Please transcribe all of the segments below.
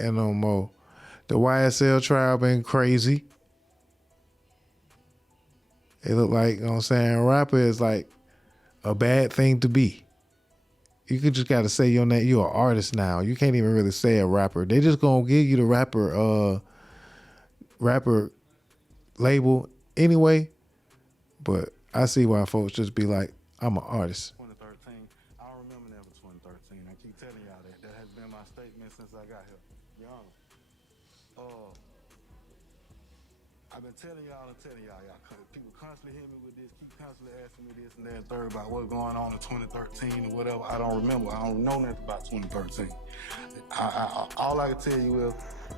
and no more. The YSL Trial been crazy. It look like, you know what I'm saying, a rapper is like a bad thing to be. You could just gotta say your name. You're an artist now. You can't even really say a rapper. They just gonna give you the rapper label anyway. But I see why folks just be like, I'm an artist. 2013. I don't remember that for 2013. I keep telling y'all that. That has been my statement since I got here. Your Honor. I've been telling y'all, people constantly hit me with this, keep constantly asking me this and that and third about what's going on in 2013 or whatever. I don't remember. I don't know nothing about 2013. All I can tell you is,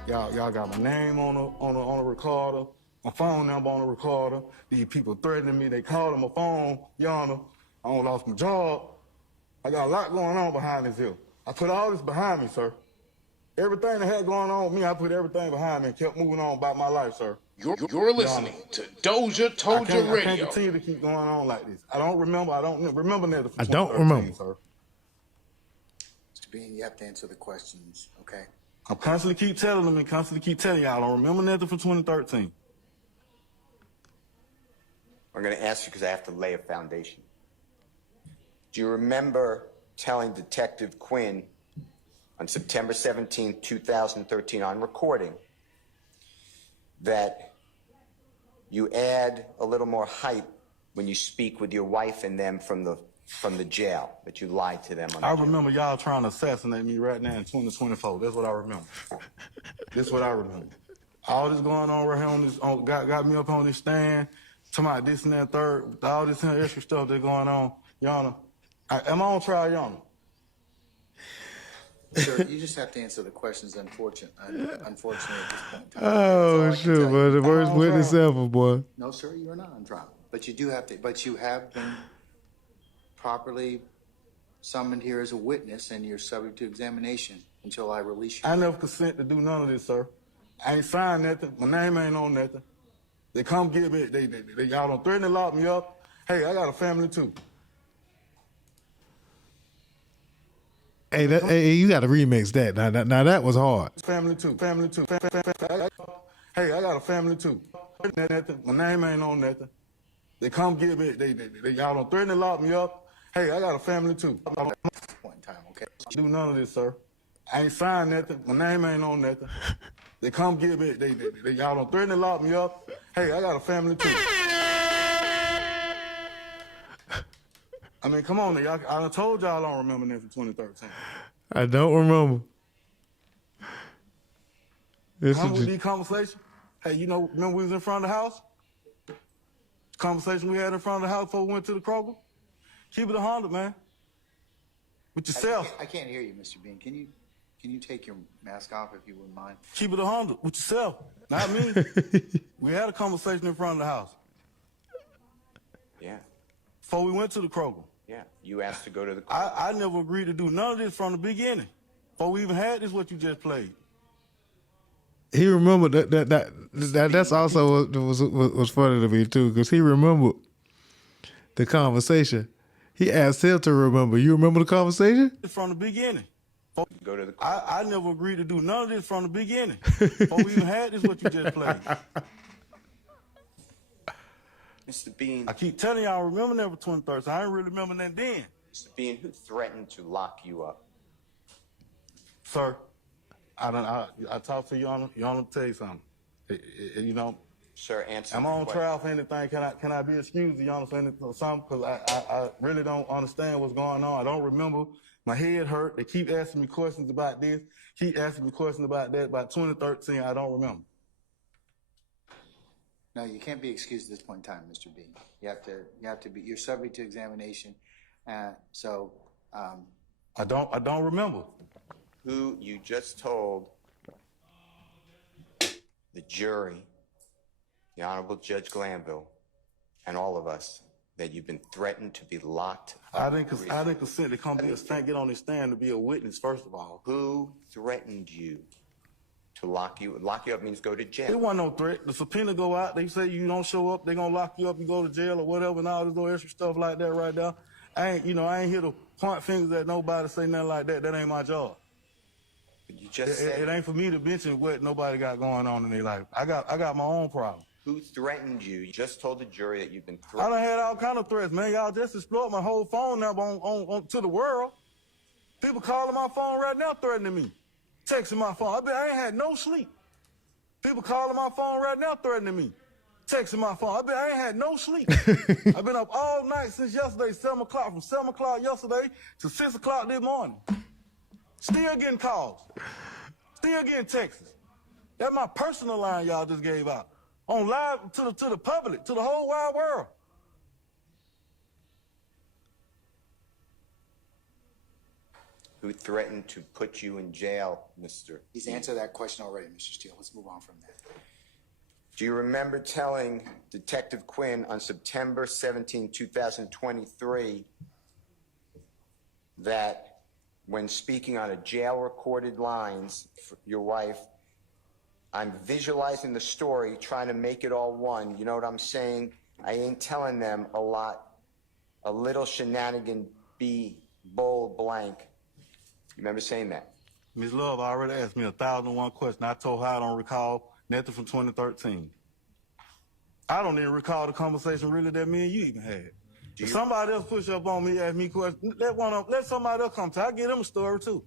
y'all got my name on a recorder, my phone number on a recorder. These people threatening me. They calling my phone. Your Honor, I done lost my job. I got a lot going on behind this here. I put all this behind me, sir. Everything that had going on with me, I put everything behind me and kept moving on about my life, sir. You're listening to Doja Told Ya Radio. I can't continue to keep going on like this. I don't remember that from I don't remember. Sir. Mr. Bean, you have to answer the questions, okay? I constantly keep telling them and constantly keep telling y'all I don't remember nothing from 2013. I'm going to ask you because I have to lay a foundation. Do you remember telling Detective Quinn on September 17, 2013, on recording, that you add a little more hype when you speak with your wife and them from the jail, that you lied to them on the I jail? remember y'all trying to assassinate me right now in 2024. That's what I remember. That's what I remember. All this going on right here on this, got me up on this stand, talking about this and that third, all this extra stuff that's going on. Your Honor, am I on trial, Your Honor? Sir, you just have to answer the questions, unfortunately, at this point in time. Oh, shoot, but the worst witness ever, boy. No, sir, you're not on trial. But you do have to, but you have been properly summoned here as a witness, and you're subject to examination until I release you. I never consent to do none of this, sir. I ain't signed nothing. My name ain't on nothing. They come get me. Y'all don't threaten to lock me up. Hey, I got a family too. Hey, you got to remix that. Now that was hard. Family too. Hey, I got a family too. My name ain't on nothing. They come get me. Y'all don't threaten to lock me up. Hey, I got a family too. Point in time, okay? Do none of this, sir. I ain't signed nothing. My name ain't on nothing. They come get me. Y'all don't threaten to lock me up. Hey, I got a family too. I mean, come on, y'all. I done told y'all I don't remember that from 2013. I don't remember. Remember these conversations? Hey, remember we was in front of the house? Conversation we had in front of the house before we went to the Kroger? Keep it 100, man. With yourself. I can't hear you, Mr. Bean. Can you take your mask off if you wouldn't mind? Keep it 100 with yourself, not me. We had a conversation in front of the house. Yeah. Before we went to the Kroger. Yeah. You asked to go to the... I never agreed to do none of this from the beginning. Before we even had this, what you just played. He remembered that's also what was funny to me too, because he remembered the conversation. He asked him to remember. You remember the conversation? From the beginning. Go to the... I never agreed to do none of this from the beginning. Before we even had this, what you just played. Mr. Bean... I keep telling y'all I remember that for 2013. I didn't really remember that then. Mr. Bean, who threatened to lock you up? Sir, I talked to Your Honor, tell you something. Sir, answer. Am I on trial for anything? Can I be excused, Your Honor, for anything or something? Because I really don't understand what's going on. I don't remember. My head hurt. They keep asking me questions about this. Keep asking me questions about that. About 2013, I don't remember. No, you can't be excused at this point in time, Mr. Bean. You have to be. You're subject to examination, I don't remember. Who you just told the jury, the Honorable Judge Glanville, and all of us that you've been threatened to be locked up. I didn't consent to come get on this stand to be a witness, first of all. Who threatened you to lock you? Lock you up means go to jail. There wasn't no threat. The subpoena go out. They say you don't show up, they're going to lock you up, you go to jail or whatever, and all this little extra stuff like that right there. I ain't here to point fingers at nobody, say nothing like that. That ain't my job. You just said It ain't for me to mention what nobody got going on in their life. I got my own problem. who threatened you. You just told the jury that you've been I threatened. done had all kind of threats, man. Y'all just exploit my whole phone number on to the world. People calling my phone right now threatening me, texting my phone. I ain't had no sleep. People calling my phone right now threatening me, texting my phone. I ain't had no sleep. I've been up all night since yesterday, 7 o'clock, from 7 o'clock yesterday to 6 o'clock this morning. Still getting calls, still getting texts. That's my personal line y'all just gave out on live to the public, to the whole wide world. Who threatened to put you in jail, Mr. He's answered that question already, Mr. Steele. Let's move on from that. Do you remember telling Detective Quinn on September 17, 2023, that when speaking on a jail-recorded lines for your wife, I'm visualizing the story, trying to make it all one. You know what I'm saying? I ain't telling them a lot. A little shenanigan, be bold blank. You remember saying that? Ms. Love already asked me 1,001 questions. I told her I don't recall nothing from 2013. I don't even recall the conversation really that me and you even had. If somebody else push up on me, ask me questions, let somebody else come to. I give them a story too.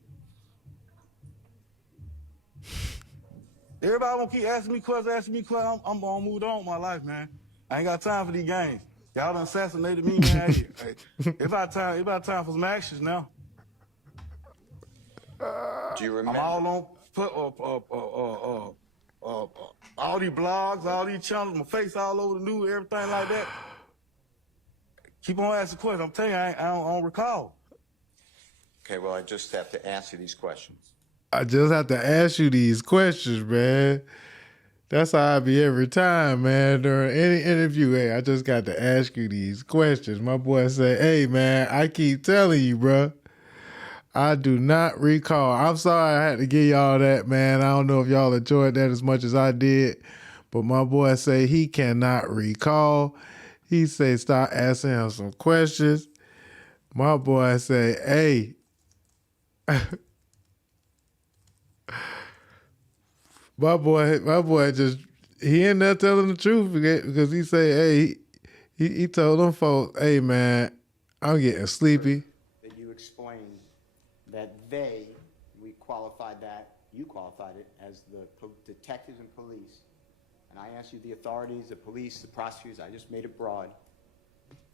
Everybody gonna keep asking me questions. I'm gonna move on with my life, man. I ain't got time for these games. Y'all done assassinated me, man. Hey, it's about time for some actions now. Do you remember? I'm all on all these blogs, all these channels, my face all over the news, everything like that. Keep on asking questions. I'm telling you, I don't recall. Okay, well, I just have to ask you these questions. I just have to ask you these questions, man. That's how I be every time, man. During any interview, hey, I just got to ask you these questions. My boy say, hey, man, I keep telling you, bro. I do not recall. I'm sorry I had to give y'all that, man. I don't know if y'all enjoyed that as much as I did, but my boy say he cannot recall. He say start asking him some questions. My boy say, hey, my boy just, he ain't not telling the truth because he say, hey, he told them folks, hey, man, I'm getting sleepy. That you explained that you qualified it as the detectives and police. And I asked you the authorities, the police, the prosecutors, I just made it broad.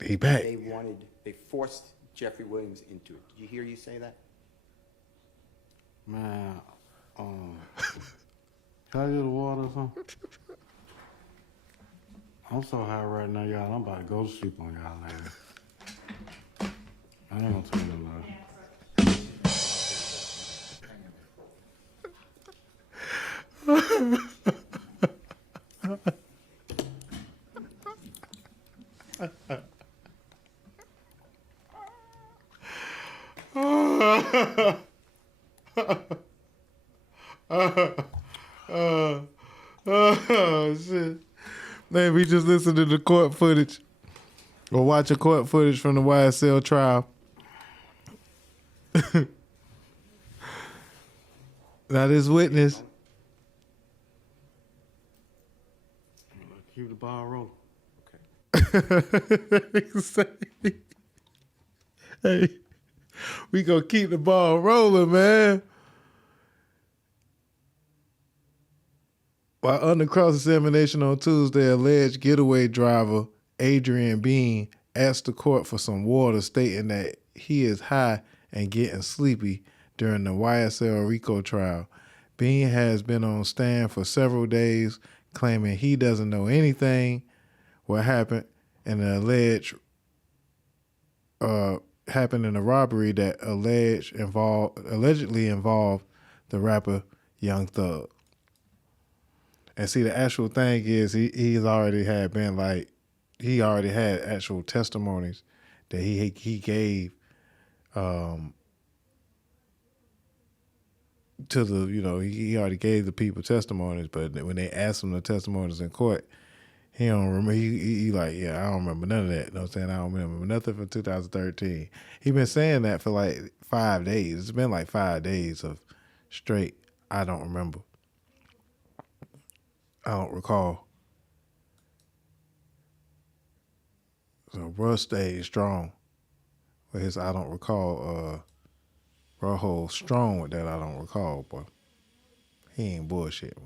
He back. They forced Jeffrey Williams into it. Did you hear you say that? Man, can I get a water or something? I'm so high right now, y'all. I'm about to go to sleep on y'all later. I ain't gonna tell you no lie. Oh, shit. Man, we just listened to the court footage or watching court footage from the YSL trial. Now this witness. Keep the ball rolling. Hey, we gonna keep the ball rolling, man. While under cross-examination on Tuesday, alleged getaway driver Adrian Bean asked the court for some water, stating that he is high and getting sleepy during the YSL RICO trial. Bean has been on stand for several days, claiming he doesn't know anything what happened in the happened in a robbery that allegedly involved the rapper Young Thug. And see, the actual thing is he already had actual testimonies that he gave to the, he already gave the people testimonies, but when they asked him the testimonies in court, he don't remember. He like, yeah, I don't remember none of that. You know what I'm saying? I don't remember nothing from 2013. He been saying that for like 5 days. It's been like 5 days of straight. I don't remember. I don't recall. So bro stayed strong with his I don't recall. Bro holds strong with that I don't recall, boy. He ain't bullshit.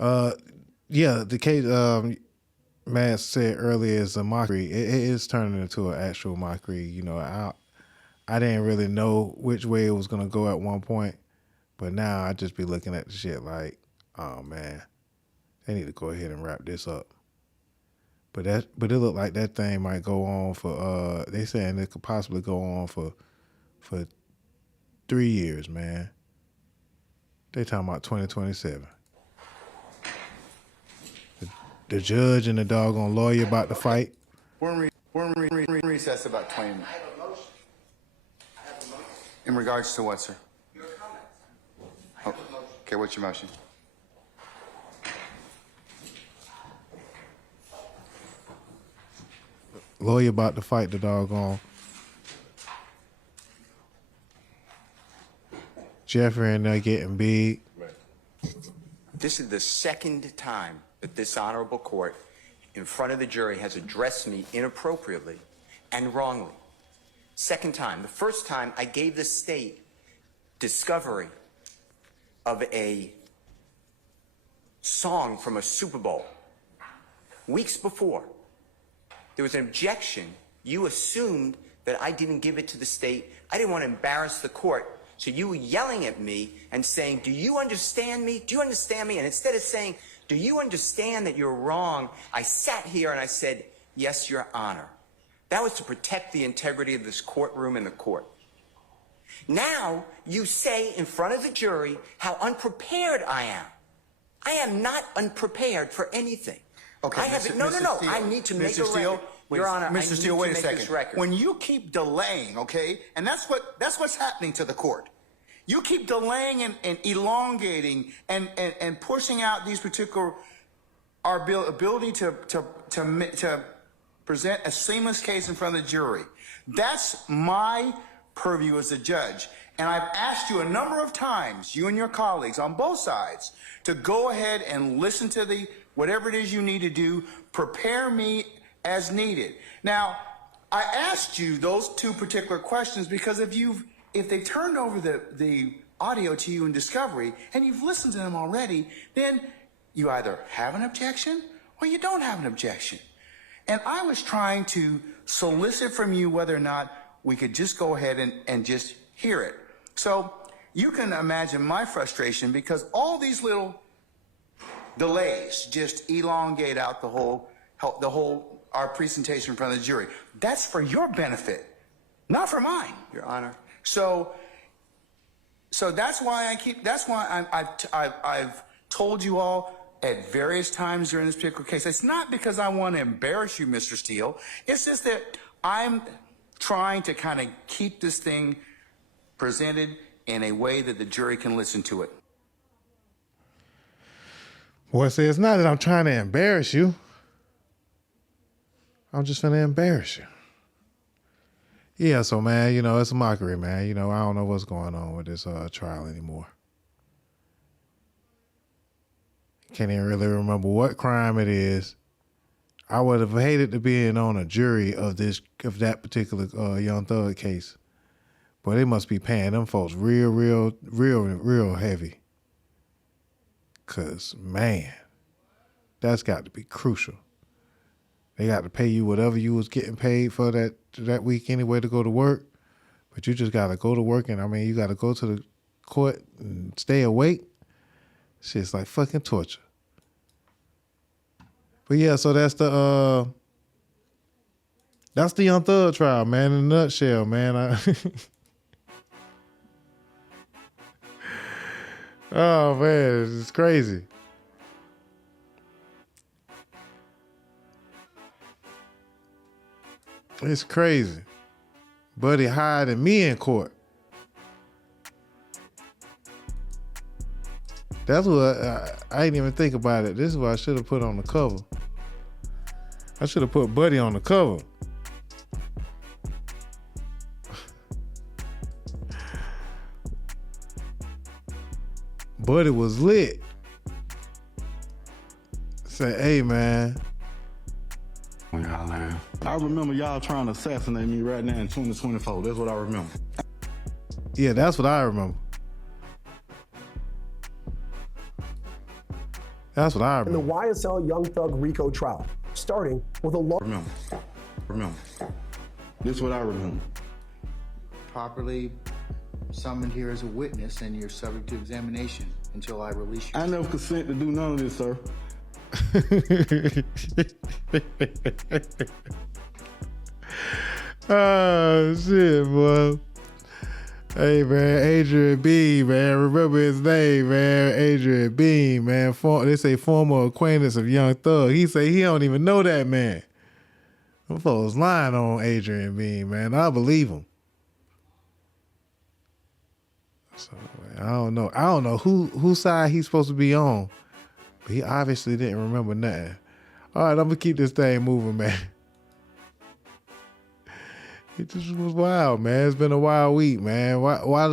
Yeah, the case Matt said earlier is a mockery. It is turning into an actual mockery. You know, I didn't really know which way it was gonna go at one point, but now I just be looking at the shit like, oh man, they need to go ahead and wrap this up. But it looked like that thing might go on for they saying it could possibly go on for 3 years, man. They talking about 2027. The judge and the doggone lawyer about to fight. We're in recess about 20 minutes. I have a motion. I have a motion. In regards to what, sir? Your comments. I have a motion. Okay, what's your motion? Lawyer about to fight the doggone Jeffrey and they're getting big. This is the second time that this honorable court in front of the jury has addressed me inappropriately and wrongly. Second time. The first time I gave the state discovery of a song from a Super Bowl. Weeks before, there was an objection. You assumed that I didn't give it to the state. I didn't want to embarrass the court. So you were yelling at me and saying, do you understand me? Do you understand me? And instead of saying, do you understand that you're wrong? I sat here and I said, yes, Your Honor. That was to protect the integrity of this courtroom and the court. Now you say in front of the jury how unprepared I am. I am not unprepared for anything. Okay, I have no. Steele, I need to make Mr. a Steele, record. wait, Your Honor, Mr. Steele, wait a second. This record. When you keep delaying, okay, and that's what's happening to the court. You keep delaying and elongating and pushing out these particular our ability to present a seamless case in front of the jury. That's my purview as a judge. And I've asked you a number of times, you and your colleagues on both sides, to go ahead and listen to whatever it is you need to do, prepare me as needed. Now, I asked you those two particular questions because if they turned over the audio to you in discovery and you've listened to them already, then you either have an objection or you don't have an objection. And I was trying to solicit from you whether or not we could just go ahead and just hear it. So you can imagine my frustration because all these little delays just elongate out our presentation in front of the jury. That's for your benefit, not for mine, Your Honor. So that's why I've told you all at various times during this particular case. It's not because I want to embarrass you, Mr. Steele. It's just that I'm trying to kind of keep this thing presented in a way that the jury can listen to it. Boy, say it's not that I'm trying to embarrass you. I'm just finna embarrass you. Yeah, so man, it's a mockery, man. I don't know what's going on with this trial anymore. Can't even really remember what crime it is. I would have hated to be on a jury of that particular Young Thug case. But they must be paying them folks real heavy. 'Cause, man, that's got to be crucial. They got to pay you whatever you was getting paid for that week anyway to go to work. But you just got to go to work and, you got to go to the court and stay awake. Shit's like fucking torture. But yeah, so that's the Young Thug trial, man, in a nutshell, man. Oh, man, it's crazy. It's crazy. Buddy hiding me in court. That's what I didn't even think about it. This is what I should have put on the cover. I should have put Buddy on the cover. Buddy was lit. Say, hey, man. I remember y'all trying to assassinate me right now in 2024. That's what I remember. Yeah, that's what I remember. That's what I In the remember. YSL Young Thug RICO trial, starting with a law. Remember. This is what I remember. Properly summoned here as a witness, and you're subject to examination until I release you. I never consent to do none of this, sir. Oh, shit, boy. Hey, man, Adrian Bean, man. Remember his name, man. Adrian Bean, man. They say former acquaintance of Young Thug. He say he don't even know that man. Them folks lying on Adrian Bean, man. I believe him. So, man, I don't know whose side he's supposed to be on. But he obviously didn't remember nothing. All right, I'm going to keep this thing moving, man. It just was wild, man. It's been a wild week, man. Why